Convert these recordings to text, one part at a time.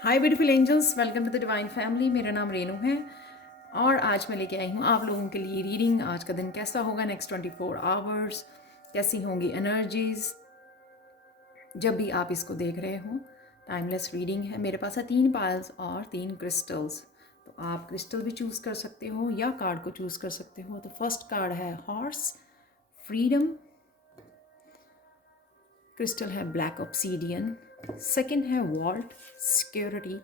Hi beautiful angels, welcome to the divine family. मेरा नाम रेनू है और आज मैं लेके आई हूँ आप लोगों के लिए रीडिंग। आज का दिन कैसा होगा, नेक्स्ट 24 आवर्स कैसी होंगी एनर्जीज जब भी आप इसको देख रहे हो। टाइमलेस रीडिंग है। मेरे पास है 3 पायल्स और 3 क्रिस्टल्स, तो आप क्रिस्टल भी चूज़ कर सकते हो या कार्ड को चूज़ कर सकते हो। तो फर्स्ट कार्ड है हॉर्स, फ्रीडम। क्रिस्टल है ब्लैक ऑब्सीडियन। सेकंड है वॉल्ट, सिक्योरिटी।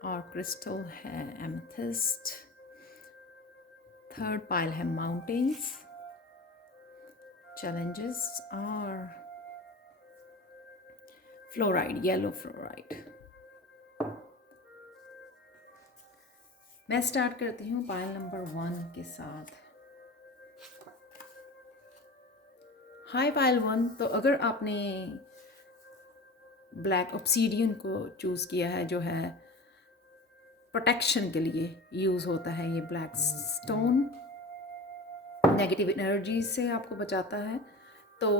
और क्रिस्टल है एमेथिस्ट। थर्ड पाइल है माउंटेन्स, चैलेंजेस। और फ्लोराइड, येलो फ्लोराइड। मैं स्टार्ट करती हूँ पाइल नंबर 1 के साथ। हाय पाइल 1। तो अगर आपने ब्लैक ऑब्सीडियन को चूज़ किया है, जो है प्रोटेक्शन के लिए यूज़ होता है, ये ब्लैक स्टोन नेगेटिव एनर्जी से आपको बचाता है। तो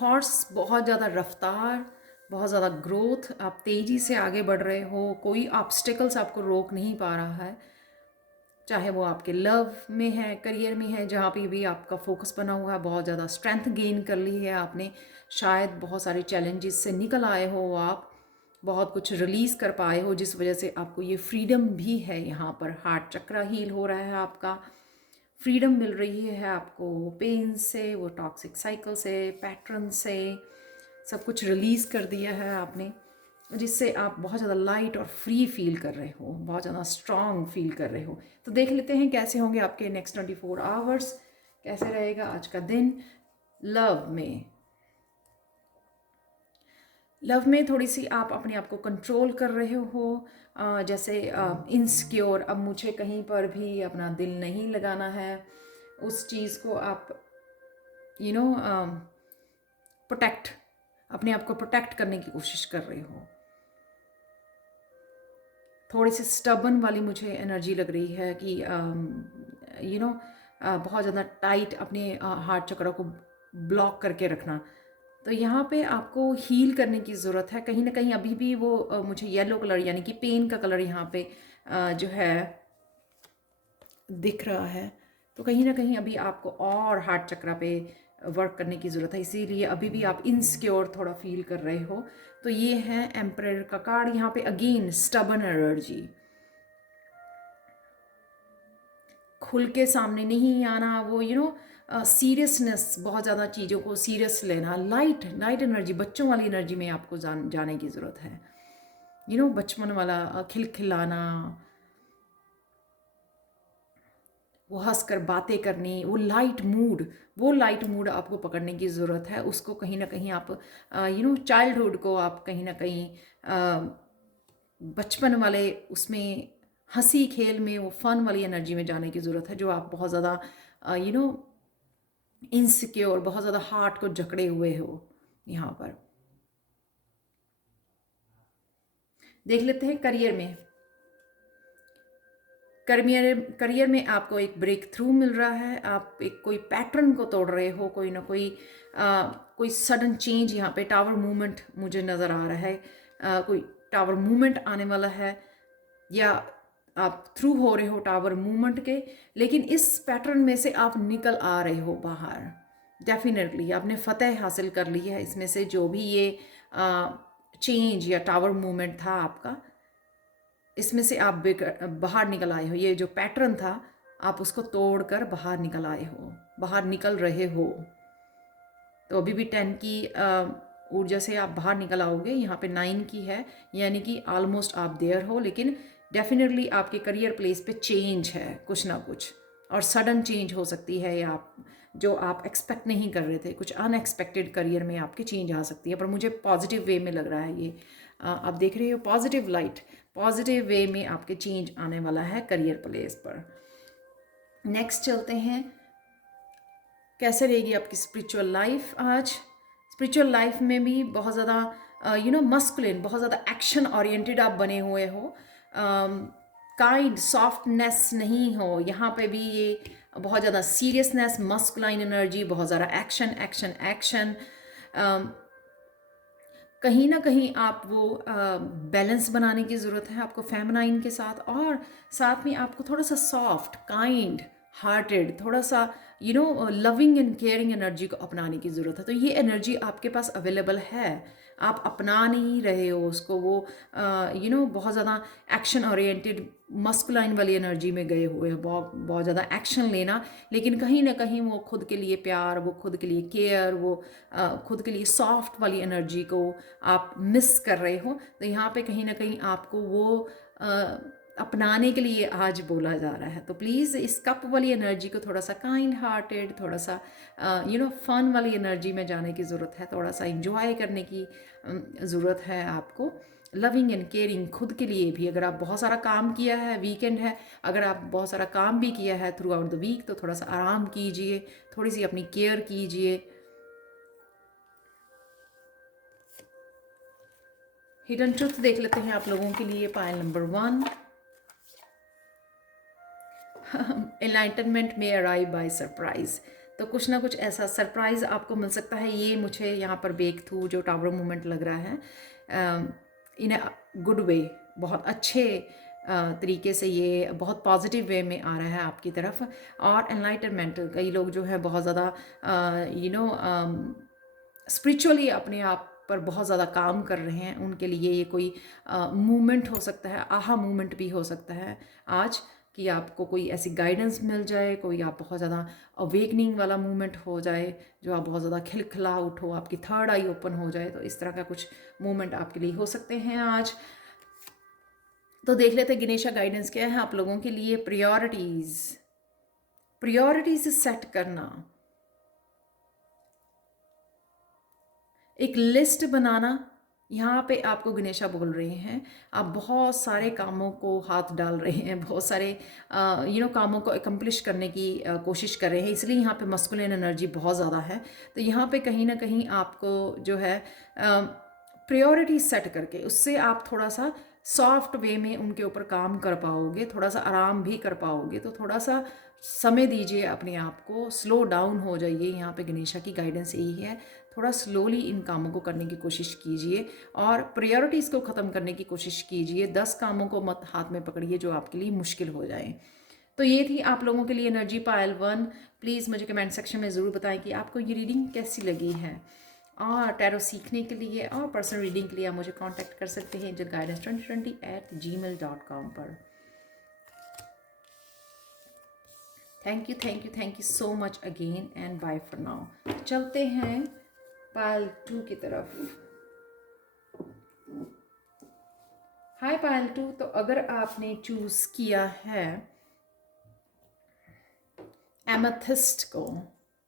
हॉर्स बहुत ज़्यादा रफ्तार, बहुत ज़्यादा ग्रोथ, आप तेज़ी से आगे बढ़ रहे हो, कोई ऑब्स्टिकल्स आपको रोक नहीं पा रहा है, चाहे वो आपके लव में है, करियर में है, जहाँ पे भी आपका फोकस बना हुआ है। बहुत ज़्यादा स्ट्रेंथ गेन कर ली है आपने, शायद बहुत सारे चैलेंजेस से निकल आए हो आप, बहुत कुछ रिलीज़ कर पाए हो, जिस वजह से आपको ये फ्रीडम भी है। यहाँ पर हार्ट चक्रा हील हो रहा है आपका, फ्रीडम मिल रही है आपको पेन से, वो टॉक्सिक साइकिल से, पैटर्न से, सब कुछ रिलीज़ कर दिया है आपने, जिससे आप बहुत ज़्यादा लाइट और फ्री फील कर रहे हो, बहुत ज़्यादा स्ट्रॉन्ग फील कर रहे हो। तो देख लेते हैं कैसे होंगे आपके नेक्स्ट 24 आवर्स, कैसे रहेगा आज का दिन। लव में थोड़ी सी आप अपने आप को कंट्रोल कर रहे हो, जैसे इनसिक्योर, अब मुझे कहीं पर भी अपना दिल नहीं लगाना है, उस चीज़ को आप प्रोटेक्ट, अपने आप को प्रोटेक्ट करने की कोशिश कर रहे हो। थोड़ी सी स्टबन वाली मुझे एनर्जी लग रही है कि बहुत ज़्यादा टाइट अपने हार्ट चक्र को ब्लॉक करके रखना। तो यहाँ पे आपको हील करने की ज़रूरत है। कहीं ना कहीं अभी भी वो मुझे येलो कलर यानी कि पेन का कलर यहाँ पे जो है दिख रहा है। तो कहीं ना कहीं अभी आपको और हार्ट चक्र पे वर्क करने की ज़रूरत है, इसीलिए अभी भी आप इनसिक्योर थोड़ा फील कर रहे हो। तो ये है एम्परर का कार्ड। यहाँ पे अगेन स्टबन एनर्जी, खुल के सामने नहीं आना, वो सीरियसनेस, बहुत ज़्यादा चीज़ों को सीरियस लेना, लाइट लाइट एनर्जी, बच्चों वाली एनर्जी में आपको जाने की ज़रूरत है। बचपन वाला खिलखिलाना, वो हंसकर बातें करनी, वो लाइट मूड आपको पकड़ने की ज़रूरत है। उसको कहीं ना कहीं आप चाइल्डहुड को आप कहीं ना कहीं बचपन वाले उसमें, हंसी खेल में, वो फन वाली एनर्जी में जाने की ज़रूरत है, जो आप बहुत ज़्यादा इनसिक्योर, बहुत ज़्यादा हार्ट को जकड़े हुए हो। यहाँ पर देख लेते हैं करियर में आपको एक ब्रेक थ्रू मिल रहा है। आप एक कोई पैटर्न को तोड़ रहे हो, कोई ना कोई सडन चेंज। यहाँ पे टावर मूवमेंट मुझे नज़र आ रहा है, कोई टावर मूवमेंट आने वाला है, या आप थ्रू हो रहे हो टावर मूवमेंट के। लेकिन इस पैटर्न में से आप निकल आ रहे हो बाहर। डेफिनेटली आपने फतेह हासिल कर ली है इसमें से, जो भी ये चेंज या टावर मूवमेंट था आपका, इसमें से आप बाहर निकल आए हो। ये जो पैटर्न था, आप उसको तोड़कर बाहर निकल आए हो, बाहर निकल रहे हो। तो अभी भी 10 की ऊर्जा से आप बाहर निकल आओगे। यहाँ पे 9 की है, यानी कि ऑलमोस्ट आप देयर हो। लेकिन डेफिनेटली आपके करियर प्लेस पे चेंज है, कुछ ना कुछ, और सडन चेंज हो सकती है, या जो आप एक्सपेक्ट नहीं कर रहे थे, कुछ अनएक्सपेक्टेड करियर में आपके चेंज आ सकती है। पर मुझे पॉजिटिव वे में लग रहा है ये। आप देख रहे हो पॉजिटिव लाइट, पॉजिटिव वे में आपके चेंज आने वाला है करियर प्लेस पर। नेक्स्ट चलते हैं, कैसे रहेगी आपकी स्पिरिचुअल लाइफ आज। स्पिरिचुअल लाइफ में भी बहुत ज़्यादा मस्कुलिन, बहुत ज़्यादा एक्शन ओरिएंटेड आप बने हुए हो। काइंड सॉफ्टनेस नहीं हो यहाँ पे भी, ये बहुत ज़्यादा सीरियसनेस, मस्कुलाइन एनर्जी, बहुत ज़्यादा एक्शन एक्शन एक्शन। कहीं ना कहीं आप वो बैलेंस बनाने की ज़रूरत है आपको फेमिनाइन के साथ, और साथ में आपको थोड़ा सा सॉफ्ट, काइंड हार्टेड, थोड़ा सा लविंग एंड केयरिंग एनर्जी को अपनाने की ज़रूरत है। तो ये एनर्जी आपके पास अवेलेबल है, आप अपना नहीं रहे हो उसको, वो बहुत ज़्यादा एक्शन ओरिएंटेड मस्कुलाइन वाली एनर्जी में गए हुए हैं, बहुत बहुत ज़्यादा एक्शन लेना, लेकिन कहीं ना कहीं वो खुद के लिए प्यार, वो खुद के लिए केयर, वो खुद के लिए सॉफ्ट वाली एनर्जी को आप मिस कर रहे हो। तो यहाँ पे कहीं ना कहीं आपको वो अपनाने के लिए आज बोला जा रहा है। तो प्लीज़ इस कप वाली एनर्जी को थोड़ा सा काइंड हार्टेड, थोड़ा सा फन वाली एनर्जी में जाने की ज़रूरत है, थोड़ा सा इंजॉय करने की ज़रूरत है आपको। लविंग एंड केयरिंग खुद के लिए भी, अगर आप बहुत सारा काम किया है, वीकेंड है, अगर आप बहुत सारा काम भी किया है थ्रू आउट द वीक, तो थोड़ा सा आराम कीजिए, थोड़ी सी अपनी केयर कीजिए। हिडन ट्रुथ देख लेते हैं आप लोगों के लिए, पायल नंबर 1। एनलाइटनमेंट में अराइव बाय सरप्राइज। तो कुछ ना कुछ ऐसा सरप्राइज आपको मिल सकता है। ये मुझे यहाँ पर ब्रेक थ्रू जो टावर मूवमेंट लग रहा है इन अ गुड वे, बहुत अच्छे तरीके से, ये बहुत पॉजिटिव वे में आ रहा है आपकी तरफ। और एनलाइटनमेंट, कई लोग जो है बहुत ज़्यादा स्पिरिचुअली अपने आप पर बहुत ज़्यादा काम कर रहे हैं, उनके लिए ये कोई मूवमेंट हो सकता है, आहा मूवमेंट भी हो सकता है आज, कि आपको कोई ऐसी गाइडेंस मिल जाए, कोई आप बहुत ज़्यादा अवेकनिंग वाला मूवमेंट हो जाए, जो आप बहुत ज़्यादा खिलखिला उठो, आपकी थर्ड आई ओपन हो जाए। तो इस तरह का कुछ मूवमेंट आपके लिए हो सकते हैं आज। तो देख लेते हैं गणेशा गाइडेंस क्या है आप लोगों के लिए। प्रायोरिटीज सेट करना, एक लिस्ट बनाना। यहाँ पे आपको गणेशा बोल रहे हैं, आप बहुत सारे कामों को हाथ डाल रहे हैं, बहुत सारे कामों को एकम्प्लिश करने की कोशिश कर रहे हैं, इसलिए यहाँ पे मस्कुलिन एनर्जी बहुत ज़्यादा है। तो यहाँ पे कहीं ना कहीं आपको जो है प्रायोरिटी सेट करके, उससे आप थोड़ा सा सॉफ्ट वे में उनके ऊपर काम कर पाओगे, थोड़ा सा आराम भी कर पाओगे। तो थोड़ा सा समय दीजिए अपने आप को, स्लो डाउन हो जाइए। यहाँ पे गणेशा की गाइडेंस यही है, थोड़ा स्लोली इन कामों को करने की कोशिश कीजिए और प्रायोरिटीज़ को ख़त्म करने की कोशिश कीजिए। 10 कामों को मत हाथ में पकड़िए जो आपके लिए मुश्किल हो जाए। तो ये थी आप लोगों के लिए एनर्जी पायल 1। प्लीज़ मुझे कमेंट सेक्शन में ज़रूर बताएं कि आपको ये रीडिंग कैसी लगी है। और टैरो सीखने के लिए और पर्सनल रीडिंग के लिए आप मुझे कांटेक्ट कर सकते हैं angelguidance2020@gmail.com पर। Thank you so much again and bye for now. चलते हैं पायल 2 की तरफ। हाय पायल 2, तो अगर आपने चूज किया है एमेथिस्ट को,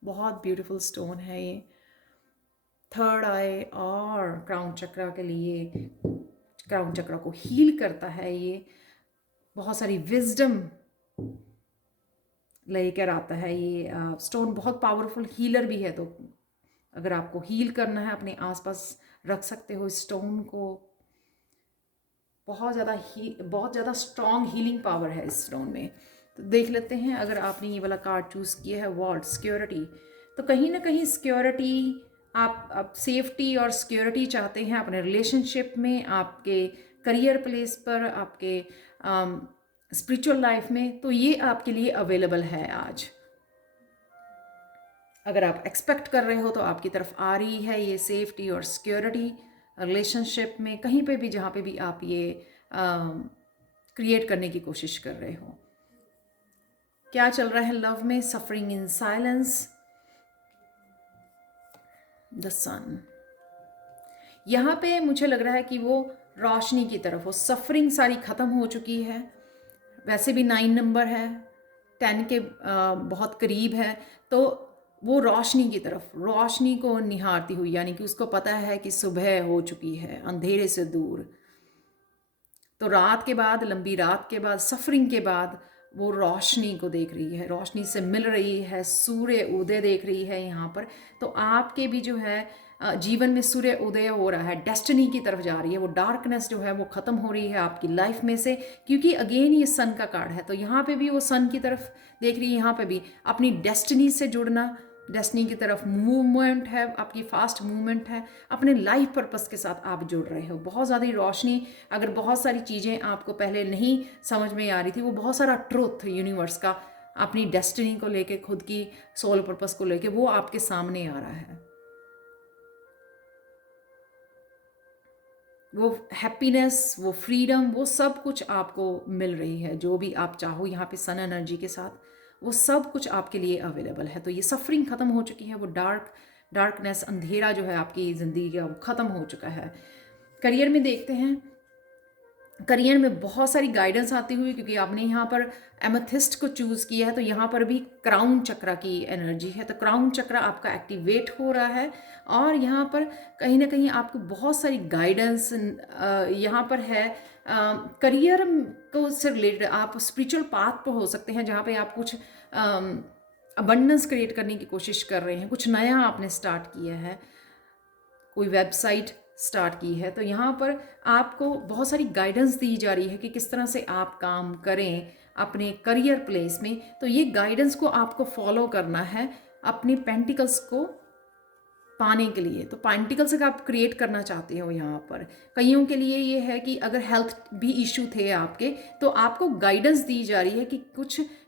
बहुत ब्यूटीफुल स्टोन है ये, थर्ड आई और क्राउन चक्रा के लिए, क्राउन चक्रा को हील करता है ये, बहुत सारी विजडम लेकर आता है ये स्टोन, बहुत पावरफुल हीलर भी है। तो अगर आपको हील करना है, अपने आसपास रख सकते हो इस स्टोन को। बहुत ज़्यादा स्ट्रॉन्ग हीलिंग पावर है इस स्टोन में। तो देख लेते हैं, अगर आपने ये वाला कार्ड चूज़ किया है वॉल्ट सिक्योरिटी, तो कहीं ना कहीं सिक्योरिटी, आप सेफ्टी और सिक्योरिटी चाहते हैं अपने रिलेशनशिप में, आपके करियर प्लेस पर, आपके स्पिरिचुअल लाइफ में। तो ये आपके लिए अवेलेबल है आज। अगर आप एक्सपेक्ट कर रहे हो तो आपकी तरफ आ रही है ये सेफ्टी और सिक्योरिटी रिलेशनशिप में, कहीं पे भी जहाँ पे भी आप ये क्रिएट करने की कोशिश कर रहे हो। क्या चल रहा है लव में? सफरिंग इन साइलेंस, द सन। यहाँ पे मुझे लग रहा है कि वो रोशनी की तरफ हो, सफरिंग सारी ख़त्म हो चुकी है। वैसे भी 9 नंबर है, 10 के बहुत करीब है, तो वो रोशनी की तरफ, रोशनी को निहारती हुई, यानी कि उसको पता है कि सुबह हो चुकी है, अंधेरे से दूर। तो रात के बाद, लंबी रात के बाद, सफरिंग के बाद वो रोशनी को देख रही है, रोशनी से मिल रही है, सूर्य उदय देख रही है यहाँ पर। तो आपके भी जो है जीवन में सूर्य उदय हो रहा है, डेस्टिनी की तरफ जा रही है, वो डार्कनेस जो है वो ख़त्म हो रही है आपकी लाइफ में से, क्योंकि अगेन ये सन का कार्ड है। तो यहाँ पे भी वो सन की तरफ देख रही है, यहाँ पे भी अपनी डेस्टिनी से जुड़ना, डेस्टिनी की तरफ मूवमेंट है, आपकी फास्ट मूवमेंट है, अपने लाइफ पर्पस के साथ आप जुड़ रहे हो। बहुत ज़्यादा रोशनी, अगर बहुत सारी चीज़ें आपको पहले नहीं समझ में आ रही थी, वो बहुत सारा ट्रुथ यूनिवर्स का अपनी डेस्टिनी को लेके, खुद की सोल पर्पस को लेके, वो आपके सामने आ रहा है। वो हैप्पीनेस, वो फ्रीडम, वो सब कुछ आपको मिल रही है। जो भी आप चाहो यहाँ पे सन एनर्जी के साथ, वो सब कुछ आपके लिए अवेलेबल है। तो ये सफरिंग ख़त्म हो चुकी है, वो डार्कनेस, अंधेरा जो है आपकी ज़िंदगी का, वो ख़त्म हो चुका है। करियर में देखते हैं, करियर में बहुत सारी गाइडेंस आती हुई, क्योंकि आपने यहाँ पर एमेथिस्ट को चूज़ किया है, तो यहाँ पर भी क्राउन चक्र की एनर्जी है। तो क्राउन चक्र आपका एक्टिवेट हो रहा है, और यहाँ पर कहीं ना कहीं आपको बहुत सारी गाइडेंस यहाँ पर है। करियर को से रिलेटेड आप स्पिरिचुअल पाथ पर हो सकते हैं, जहाँ पे आप कुछ अबंडेंस क्रिएट करने की कोशिश कर रहे हैं, कुछ नया आपने स्टार्ट किया है, कोई वेबसाइट स्टार्ट की है। तो यहाँ पर आपको बहुत सारी गाइडेंस दी जा रही है कि किस तरह से आप काम करें अपने करियर प्लेस में। तो ये गाइडेंस को आपको फॉलो करना है अपने पेंटिकल्स को पाने के लिए। तो पेंटिकल्स का आप क्रिएट करना चाहते हो यहाँ पर। कईयों के लिए ये है कि अगर हेल्थ भी इशू थे आपके, तो आपको गाइडेंस दी जा रही है कि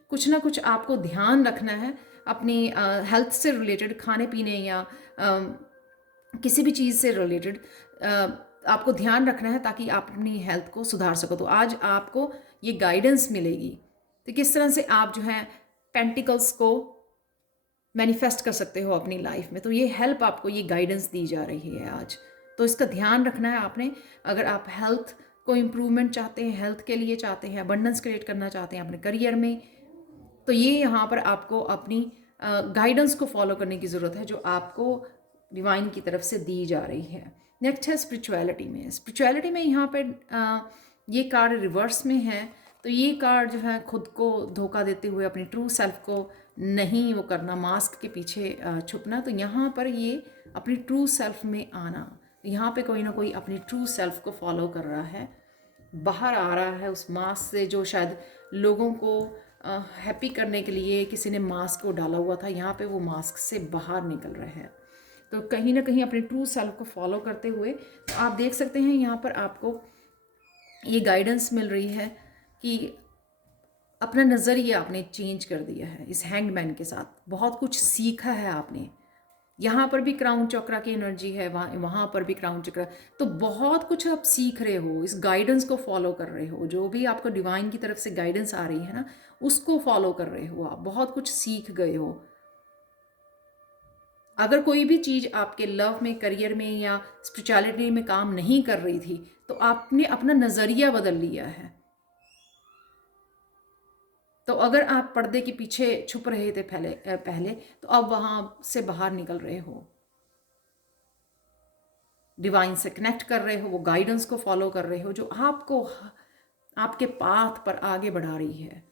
कुछ ना कुछ आपको ध्यान रखना है अपनी हेल्थ से रिलेटेड, खाने पीने या किसी भी चीज़ से रिलेटेड आपको ध्यान रखना है, ताकि आप अपनी हेल्थ को सुधार सको। तो आज आपको ये गाइडेंस मिलेगी, तो किस तरह से आप जो है पेंटिकल्स को मैनिफेस्ट कर सकते हो अपनी लाइफ में। तो ये हेल्प आपको, ये गाइडेंस दी जा रही है आज। तो इसका ध्यान रखना है आपने। अगर आप हेल्थ को इम्प्रूवमेंट चाहते हैं, हेल्थ के लिए चाहते हैं, अबंडेंस क्रिएट करना चाहते हैं अपने करियर में, तो ये यहाँ पर आपको अपनी गाइडेंस को फॉलो करने की ज़रूरत है, जो आपको डिवाइन की तरफ से दी जा रही है। नेक्स्ट है स्पिरिचुअलिटी में। स्पिरिचुअलिटी में यहाँ पे ये कार्ड रिवर्स में है। तो ये कार्ड जो है खुद को धोखा देते हुए अपनी ट्रू सेल्फ को नहीं वो करना, मास्क के पीछे छुपना। तो यहाँ पर ये अपनी ट्रू सेल्फ में आना, यहाँ पे कोई ना कोई अपनी ट्रू सेल्फ को फॉलो कर रहा है, बाहर आ रहा है उस मास्क से, जो शायद लोगों को हैप्पी करने के लिए किसी ने मास्क को डाला हुआ था। यहाँ पे वो मास्क से बाहर निकल रहे हैं। तो कहीं ना कहीं अपने ट्रू सेल्फ को फॉलो करते हुए, तो आप देख सकते हैं यहाँ पर आपको ये गाइडेंस मिल रही है कि अपना नज़रिया आपने चेंज कर दिया है। इस हैंगमैन के साथ बहुत कुछ सीखा है आपने। यहाँ पर भी क्राउन चक्रा की एनर्जी है, वहाँ पर भी क्राउन चक्रा। तो बहुत कुछ आप सीख रहे हो, इस गाइडेंस को फॉलो कर रहे हो। जो भी आपको डिवाइन की तरफ से गाइडेंस आ रही है ना, उसको फॉलो कर रहे हो आप, बहुत कुछ सीख गए हो। अगर कोई भी चीज़ आपके लव में, करियर में या स्पिरिचुअलिटी में काम नहीं कर रही थी, तो आपने अपना नज़रिया बदल लिया है। तो अगर आप पर्दे के पीछे छुप रहे थे पहले, तो अब वहाँ से बाहर निकल रहे हो, डिवाइन से कनेक्ट कर रहे हो, वो गाइडेंस को फॉलो कर रहे हो, जो आपको आपके पाथ पर आगे बढ़ा रही है।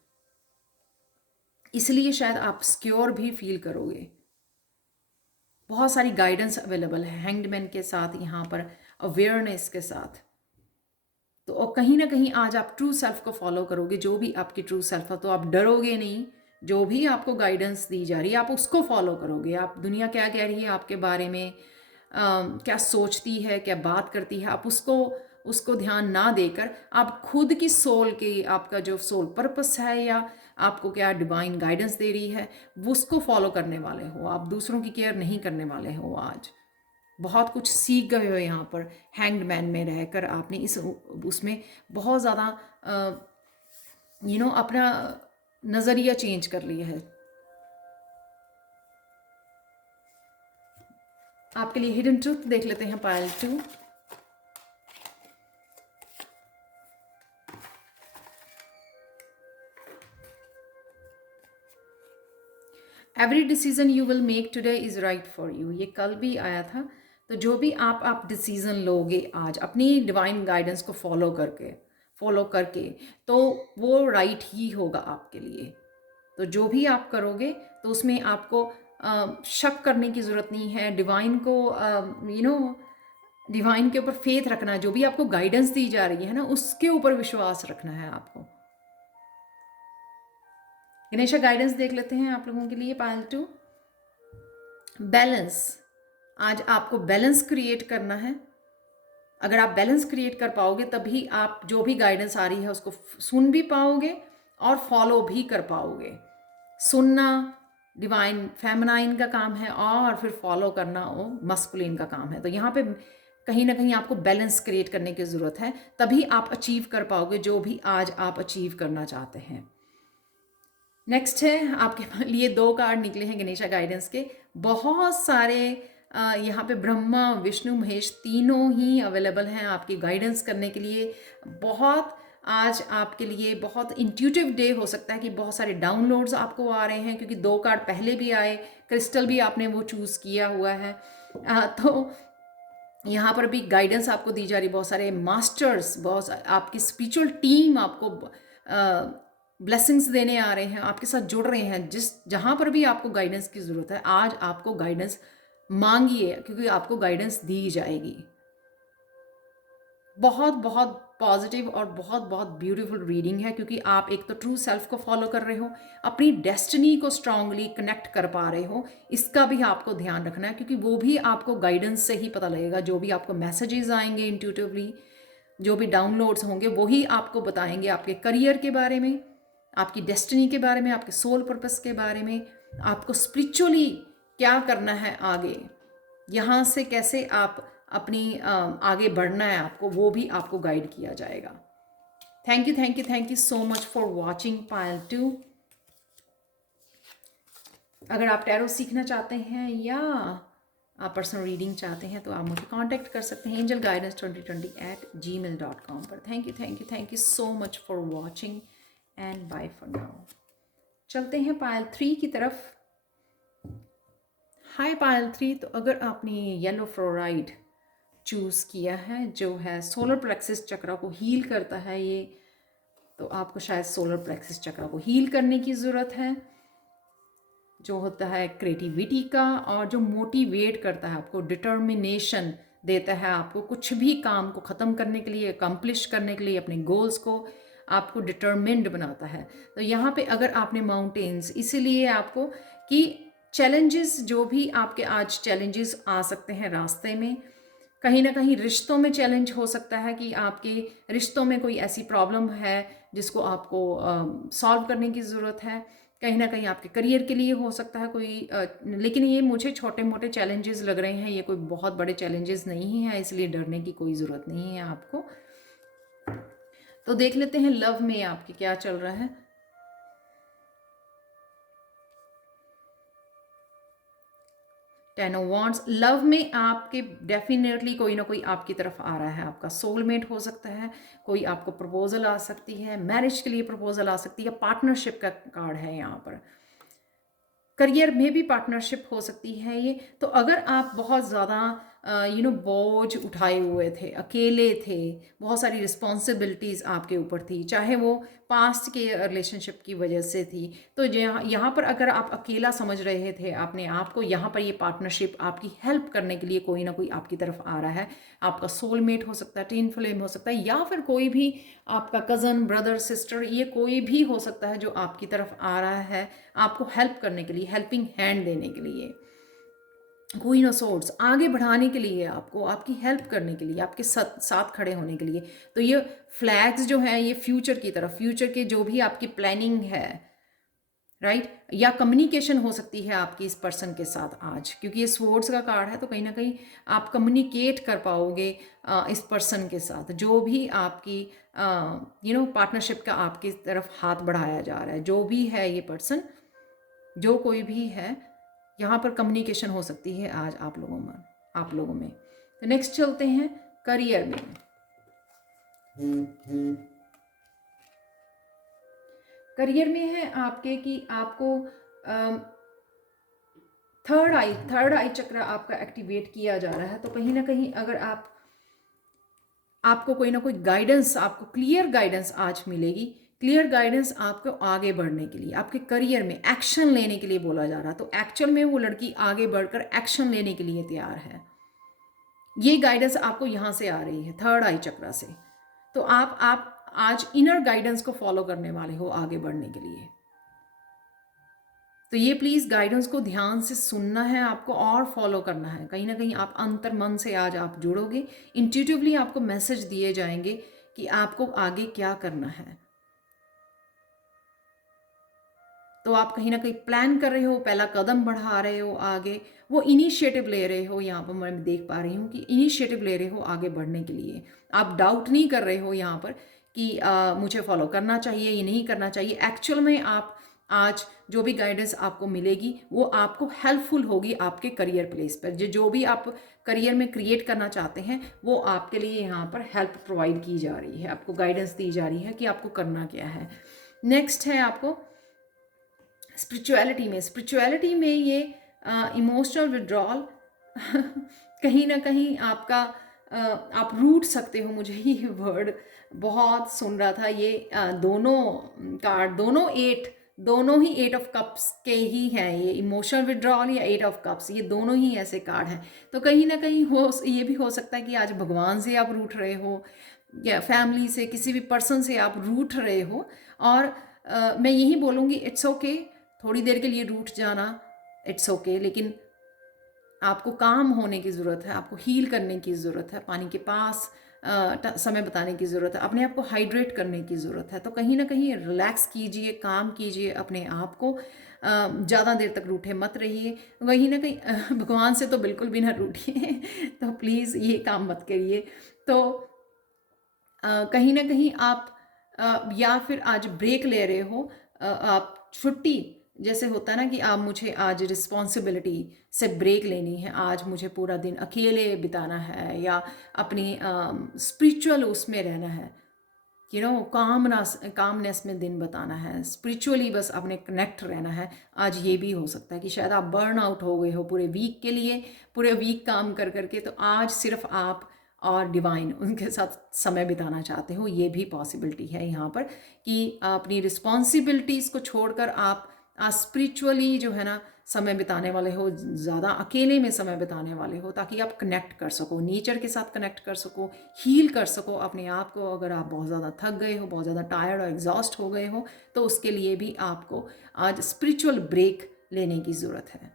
इसलिए शायद आप सिक्योर भी फील करोगे। बहुत सारी गाइडेंस अवेलेबल है हैंग्ड के साथ, यहाँ पर अवेयरनेस के साथ। तो और कहीं ना कहीं आज आप ट्रू सेल्फ को फॉलो करोगे, जो भी आपकी ट्रू सेल्फ है। तो आप डरोगे नहीं, जो भी आपको गाइडेंस दी जा रही है आप उसको फॉलो करोगे। आप दुनिया क्या कह रही है आपके बारे में, क्या सोचती है, क्या बात करती है, आप उसको ध्यान ना देकर आप खुद की सोल की, आपका जो सोल पर्पस है या आपको क्या डिवाइन गाइडेंस दे रही है, वो उसको फॉलो करने वाले हो। आप दूसरों की केयर नहीं करने वाले हो। आज बहुत कुछ सीख गए हो यहाँ पर हैंग्ड मैन में रहकर। आपने उसमें बहुत ज़्यादा अपना नज़रिया चेंज कर लिया है। आपके लिए हिडन ट्रूथ देख लेते हैं पायल 2। Every decision you will make today is right for you, ये कल भी आया था। तो जो भी आप डिसीज़न लोगे आज अपनी डिवाइन गाइडेंस को फॉलो करके, तो वो राइट ही होगा आपके लिए। तो जो भी आप करोगे, तो उसमें आपको शक करने की ज़रूरत नहीं है। डिवाइन को डिवाइन के ऊपर फेथ रखना है। जो भी आपको गाइडेंस दी जा रही है ना, उसके ऊपर विश्वास रखना है आपको। गणेशा गाइडेंस देख लेते हैं आप लोगों के लिए पायल 2। बैलेंस, आज आपको बैलेंस क्रिएट करना है। अगर आप बैलेंस क्रिएट कर पाओगे तभी आप जो भी गाइडेंस आ रही है उसको सुन भी पाओगे और फॉलो भी कर पाओगे। सुनना डिवाइन फेमिनाइन का काम है और फिर फॉलो करना वो मस्कुलिन का काम है। तो यहाँ पे कहीं ना कहीं आपको बैलेंस क्रिएट करने की ज़रूरत है, तभी आप अचीव कर पाओगे जो भी आज आप अचीव करना चाहते हैं। नेक्स्ट है आपके लिए 2 कार्ड निकले हैं गणेशा गाइडेंस के। बहुत सारे यहाँ पे ब्रह्मा विष्णु महेश तीनों ही अवेलेबल हैं आपकी गाइडेंस करने के लिए। बहुत आज आपके लिए बहुत इंट्यूटिव डे हो सकता है कि बहुत सारे डाउनलोड्स आपको आ रहे हैं, क्योंकि 2 कार्ड पहले भी आए, क्रिस्टल भी आपने वो चूज़ किया हुआ है। तो यहाँ पर भी गाइडेंस आपको दी जा रही, बहुत सारे मास्टर्स, बहुत आपकी स्पिरिचुअल टीम आपको ब्लेसिंग्स देने आ रहे हैं, आपके साथ जुड़ रहे हैं। जहाँ पर भी आपको गाइडेंस की ज़रूरत है आज आपको गाइडेंस मांगिए, क्योंकि आपको गाइडेंस दी जाएगी। बहुत बहुत पॉजिटिव और बहुत बहुत ब्यूटीफुल रीडिंग है, क्योंकि आप एक तो ट्रू सेल्फ को फॉलो कर रहे हो, अपनी डेस्टिनी को स्ट्रांगली कनेक्ट कर पा रहे हो। इसका भी आपको ध्यान रखना है, क्योंकि वो भी आपको गाइडेंस से ही पता लगेगा। जो भी आपको मैसेजेस आएंगे इंट्यूटिवली, जो भी डाउनलोड्स होंगे, वही आपको बताएंगे आपके करियर के बारे में, आपकी डेस्टिनी के बारे में, आपके सोल पर्पस के बारे में, आपको स्पिरिचुअली क्या करना है आगे, यहाँ से कैसे आप अपनी आगे बढ़ना है आपको, वो भी आपको गाइड किया जाएगा। Thank you so much for watching Payal 2। अगर आप टैरो सीखना चाहते हैं या आप पर्सनल रीडिंग चाहते हैं तो आप मुझे कांटेक्ट कर सकते हैं angelguidance2020@gmail.com पर। Thank you so much for watching and bye for now. चलते हैं पायल 3 की तरफ। हाय पायल 3, तो अगर आपने येलो फ्लोराइड चूज़ किया है जो है सोलर प्लेक्सिस चक्रा को हील करता है ये, तो आपको शायद सोलर प्लेक्सिस चक्रा को हील करने की ज़रूरत है, जो होता है क्रिएटिविटी का और जो मोटिवेट करता है आपको, डिटर्मिनेशन देता है आपको कुछ भी काम को ख़त्म करने के लिए, अकम्प्लिश करने के लिए, अपने गोल्स को आपको डिटर्मिन्ड बनाता है। तो यहाँ पे अगर आपने माउंटेन्स, इसीलिए आपको कि चैलेंजेस, जो भी आपके आज चैलेंजेस आ सकते हैं रास्ते में, कहीं ना कहीं रिश्तों में चैलेंज हो सकता है कि आपके रिश्तों में कोई ऐसी प्रॉब्लम है जिसको आपको सॉल्व करने की ज़रूरत है। कहीं ना कहीं आपके करियर के लिए हो सकता है कोई लेकिन ये मुझे छोटे मोटे चैलेंजेस लग रहे हैं, ये कोई बहुत बड़े चैलेंजेस नहीं है, इसलिए डरने की कोई ज़रूरत नहीं है आपको। तो देख लेते हैं लव में आपके क्या चल रहा है। टेन ऑफ वांड्स, लव में आपके डेफिनेटली कोई ना कोई आपकी तरफ आ रहा है, आपका सोलमेट हो सकता है, कोई आपको प्रपोजल आ सकती है, मैरिज के लिए प्रपोजल आ सकती है, पार्टनरशिप का कार्ड है यहाँ पर। करियर में भी पार्टनरशिप हो सकती है ये। तो अगर आप बहुत ज़्यादा बोझ उठाए हुए थे, अकेले थे, बहुत सारी रिस्पॉन्सिबिलिटीज़ आपके ऊपर थी, चाहे वो पास्ट के रिलेशनशिप की वजह से थी, तो यहाँ पर अगर आप अकेला समझ रहे थे अपने आप को, यहाँ पर ये पार्टनरशिप आपकी हेल्प करने के लिए कोई ना कोई आपकी तरफ आ रहा है। आपका सोलमेट हो सकता है, ट्विन फ्लेम हो सकता है, या फिर कोई भी आपका कज़न, ब्रदर, सिस्टर, ये कोई भी हो सकता है जो आपकी तरफ आ रहा है आपको हेल्प करने के लिए, हेल्पिंग हैंड देने के लिए, क्वीन ऑफ सोर्ड्स आगे बढ़ाने के लिए, आपको आपकी हेल्प करने के लिए, आपके साथ खड़े होने के लिए। तो ये फ्लैग्स जो हैं ये फ्यूचर की तरफ, फ्यूचर के जो भी आपकी प्लानिंग है, राइट, या कम्युनिकेशन हो सकती है आपकी इस पर्सन के साथ आज, क्योंकि ये स्वॉर्ड्स का कार्ड है। तो कहीं ना कहीं आप कम्युनिकेट कर पाओगे इस पर्सन के साथ, जो भी आपकी पार्टनरशिप का आपकी तरफ हाथ बढ़ाया जा रहा है, जो भी है ये पर्सन, जो कोई भी है, यहाँ पर कम्युनिकेशन हो सकती है आज आप लोगों में। तो नेक्स्ट चलते हैं करियर में। करियर में है आपके कि आपको थर्ड आई चक्र आपका एक्टिवेट किया जा रहा है। तो कहीं ना कहीं अगर आपको कोई ना कोई गाइडेंस, आपको क्लियर गाइडेंस आज मिलेगी, क्लियर गाइडेंस आपको आगे बढ़ने के लिए, आपके करियर में एक्शन लेने के लिए बोला जा रहा है। तो एक्चुअल में वो लड़की आगे बढ़कर एक्शन लेने के लिए तैयार है। ये गाइडेंस आपको यहाँ से आ रही है थर्ड आई चक्र से। तो आप आज इनर गाइडेंस को फॉलो करने वाले हो आगे बढ़ने के लिए। तो ये प्लीज़ गाइडेंस को ध्यान से सुनना है आपको और फॉलो करना है। कहीं ना कहीं आप अंतर मन से आज आप जुड़ोगे, इंट्यूटिवली आपको मैसेज दिए जाएंगे कि आपको आगे क्या करना है। तो आप कहीं ना कहीं प्लान कर रहे हो, पहला कदम बढ़ा रहे हो आगे, वो इनिशिएटिव ले रहे हो। यहाँ पर मैं देख पा रही हूँ कि इनिशिएटिव ले रहे हो आगे बढ़ने के लिए। आप डाउट नहीं कर रहे हो यहाँ पर कि मुझे फॉलो करना चाहिए, ये नहीं करना चाहिए। एक्चुअल में आप आज जो भी गाइडेंस आपको मिलेगी वो आपको हेल्पफुल होगी आपके करियर प्लेस पर। जो भी आप करियर में क्रिएट करना चाहते हैं वो आपके लिए यहाँ पर हेल्प प्रोवाइड की जा रही है, आपको गाइडेंस दी जा रही है कि आपको करना क्या है। नेक्स्ट है आपको स्पिरिचुअलिटी में ये इमोशनल विड्रॉल कहीं ना कहीं आपका आप रूठ सकते हो। मुझे ये वर्ड बहुत सुन रहा था। ये दोनों कार्ड, दोनों ही 8 ऑफ कप्स के ही हैं। ये इमोशनल विड्रॉल या 8 ऑफ कप्स, ये दोनों ही ऐसे कार्ड हैं। तो कहीं ना कहीं ये भी हो सकता है कि आज भगवान से आप रूठ रहे हो या फैमिली से, किसी भी पर्सन से आप रूठ रहे हो। और मैं यही बोलूँगी, इट्स ओके, थोड़ी देर के लिए रूठ जाना, इट्स ओके, लेकिन आपको काम होने की ज़रूरत है, आपको हील करने की ज़रूरत है, पानी के पास समय बिताने की ज़रूरत है, अपने आप को हाइड्रेट करने की ज़रूरत है। तो कहीं ना कहीं रिलैक्स कीजिए, काम कीजिए अपने आप को, ज़्यादा देर तक रूठे मत रहिए। कहीं ना कहीं भगवान से तो बिल्कुल भी ना रूठिए तो प्लीज़ ये काम मत करिए। तो कहीं ना कहीं आप या फिर आज ब्रेक ले रहे हो, आप छुट्टी, जैसे होता है ना कि आप मुझे आज रिस्पॉन्सिबिलिटी से ब्रेक लेनी है, आज मुझे पूरा दिन अकेले बिताना है या अपनी स्पिरिचुअल उसमें रहना है, कामनेस में दिन बताना है, स्पिरिचुअली बस अपने कनेक्ट रहना है। आज ये भी हो सकता है कि शायद आप बर्न आउट हो गए हो पूरे वीक के लिए, पूरे वीक काम कर करके, तो आज सिर्फ आप और डिवाइन उनके साथ समय बिताना चाहते हो। ये भी पॉसिबिलिटी है यहाँ पर कि अपनी रिस्पॉन्सिबिलिटीज़ को छोड़कर आप स्पिरिचुअली जो है ना समय बिताने वाले हो, ज़्यादा अकेले में समय बिताने वाले हो, ताकि आप कनेक्ट कर सको, नेचर के साथ कनेक्ट कर सको, हील कर सको अपने आप को। अगर आप बहुत ज़्यादा थक गए हो, बहुत ज़्यादा टायर्ड और एग्जॉस्ट हो गए हो, तो उसके लिए भी आपको आज स्पिरिचुअल ब्रेक लेने की ज़रूरत है।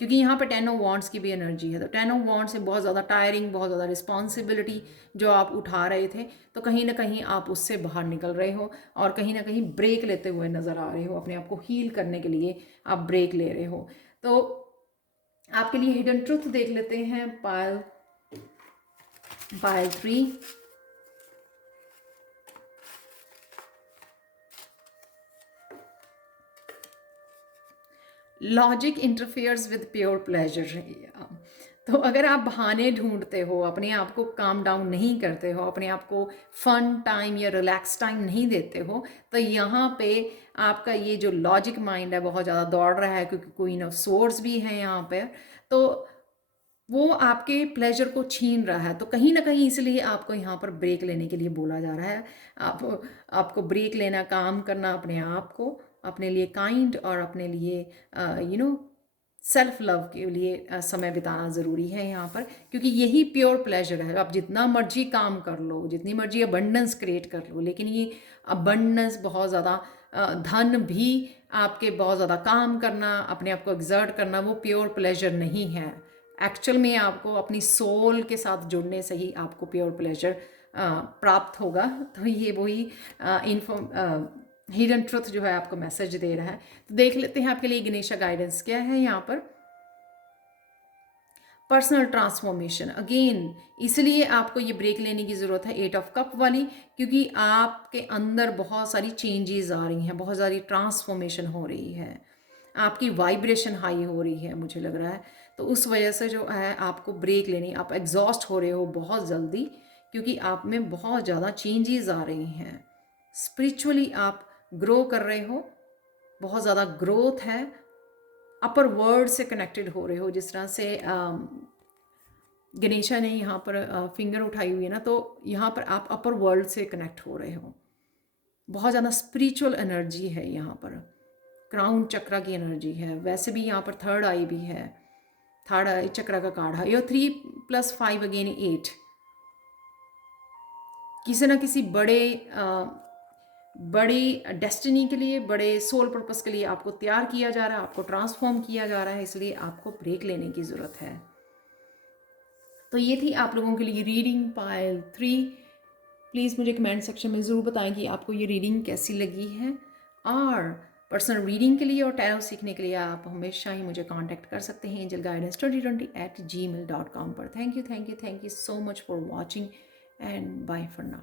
क्योंकि यहाँ पर 10 ऑफ वॉन्ड्स की भी एनर्जी है। तो 10 ऑफ वॉन्ड्स से बहुत ज़्यादा टायरिंग, बहुत ज़्यादा रिस्पॉन्सिबिलिटी जो आप उठा रहे थे, तो कहीं ना कहीं आप उससे बाहर निकल रहे हो और कहीं ना कहीं ब्रेक लेते हुए नज़र आ रहे हो। अपने आप को हील करने के लिए आप ब्रेक ले रहे हो। तो आपके लिए हिडन ट्रुथ देख लेते हैं, पायल 3। Logic interferes with pure pleasure. तो अगर आप बहाने ढूंढते हो, अपने आप को काम डाउन नहीं करते हो, अपने आप को फन टाइम या रिलैक्स टाइम नहीं देते हो, तो यहाँ पे आपका ये जो लॉजिक माइंड है बहुत ज़्यादा दौड़ रहा है, क्योंकि क्वीन ऑफ सोर्ड्स भी है यहाँ पे। तो वो आपके प्लेजर को छीन रहा है। तो कहीं ना कहीं इसलिए आपको यहाँ पर ब्रेक लेने के लिए बोला जा रहा है। आपको ब्रेक लेना, काम करना, अपने आप को अपने लिए काइंड और अपने लिए सेल्फ लव के लिए समय बिताना ज़रूरी है यहाँ पर, क्योंकि यही प्योर प्लेजर है। आप जितना मर्जी काम कर लो, जितनी मर्जी अबंडेंस क्रिएट कर लो, लेकिन ये अबंडेंस बहुत ज़्यादा धन भी, आपके बहुत ज़्यादा काम करना, अपने आप को एक्सर्ट करना, वो प्योर प्लेजर नहीं है। एक्चुअल में आपको अपनी सोल के साथ जुड़ने से ही आपको प्योर प्लेजर प्राप्त होगा। तो ये वही हिडन ट्रुथ जो है आपको मैसेज दे रहा है। तो देख लेते हैं आपके लिए गणेशा गाइडेंस क्या है यहाँ पर। पर्सनल ट्रांसफॉर्मेशन, अगेन इसलिए आपको ये ब्रेक लेने की ज़रूरत है 8 ऑफ कप वाली, क्योंकि आपके अंदर बहुत सारी चेंजेस आ रही हैं, बहुत सारी ट्रांसफॉर्मेशन हो रही है, आपकी वाइब्रेशन हाई हो रही है मुझे लग रहा है। तो उस वजह से जो है आपको ब्रेक लेनी, आप एग्जॉस्ट हो रहे हो बहुत जल्दी, क्योंकि आप में बहुत ज़्यादा चेंजेस आ रही हैं। स्पिरिचुअली आप ग्रो कर रहे हो, बहुत ज़्यादा ग्रोथ है, अपर वर्ल्ड से कनेक्टेड हो रहे हो। जिस तरह से गणेशा ने यहाँ पर फिंगर उठाई हुई है ना, तो यहाँ पर आप अपर वर्ल्ड से कनेक्ट हो रहे हो। बहुत ज़्यादा स्पिरिचुअल एनर्जी है यहाँ पर, क्राउन चक्रा की एनर्जी है। वैसे भी यहाँ पर थर्ड आई भी है, थर्ड आई चक्रा का कार्ड है। ये 3+5 अगेन 8, किसी ना किसी बड़ी डेस्टिनी के लिए, बड़े सोल पर्पस के लिए आपको तैयार किया जा रहा है, आपको ट्रांसफॉर्म किया जा रहा है, इसलिए आपको ब्रेक लेने की ज़रूरत है। तो ये थी आप लोगों के लिए रीडिंग पाइल 3। प्लीज़ मुझे कमेंट सेक्शन में ज़रूर बताएं कि आपको ये रीडिंग कैसी लगी है। और पर्सनल रीडिंग के लिए और टैरो सीखने के लिए आप हमेशा ही मुझे कांटेक्ट कर सकते हैं angelguidance2020@gmail.com पर। Thank you so much for watching and bye for now.